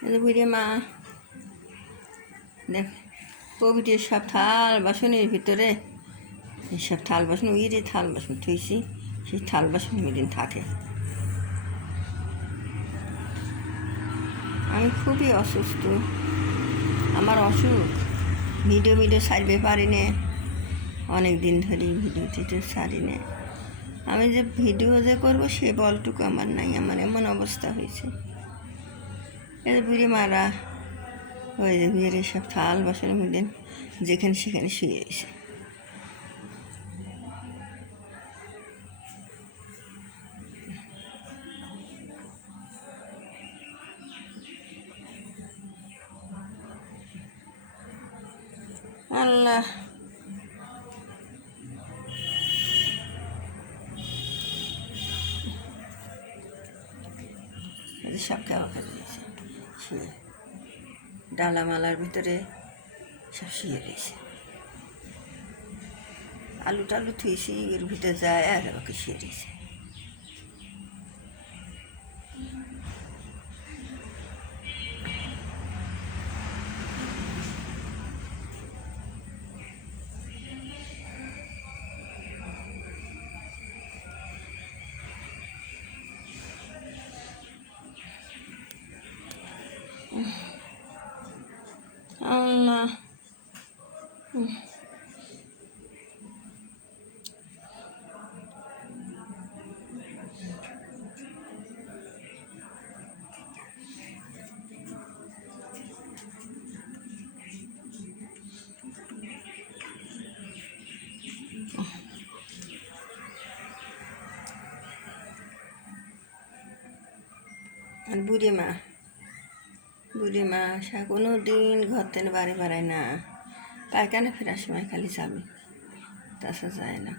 বুড়ি মা দেখ প্রভৃতির সব থাল বাসনের ভিতরে এইসব থাল বাসন ওই যে থাল বাসন থুইছি সেই থাল বাসন ওইদিন থাকে। আমি খুবই অসুস্থ, আমার অসুখ, ভিডিও ছাড়বে পারি না, অনেক দিন ধরেই ভিডিও ছাড়ি না। আমি যে ভিডিও যে করবো সে বলটুকু আমার নাই, আমার এমন অবস্থা হয়েছে। এই বুড়ি মারা ওই যে বিয়ের সব থাল বাসনের মধ্যে যেখানে সেখানে শুয়ে গেছে। আল্লাহ সব কেমন করে দিয়েছে শুয়ে, ডালামালার ভিতরে সব শুয়ে দিয়েছে। আলু টালু থুইছি এর ভিতরে যায় আর আমাকে শুয়ে দিয়েছে। আল্লাহ আর বুড়ি মা কোনো দিন ঘর থেকে বাড়ি বাড়ায় না, পায়খানা ফেরার সময় খালি যাবে, তাছাড়া যায় না।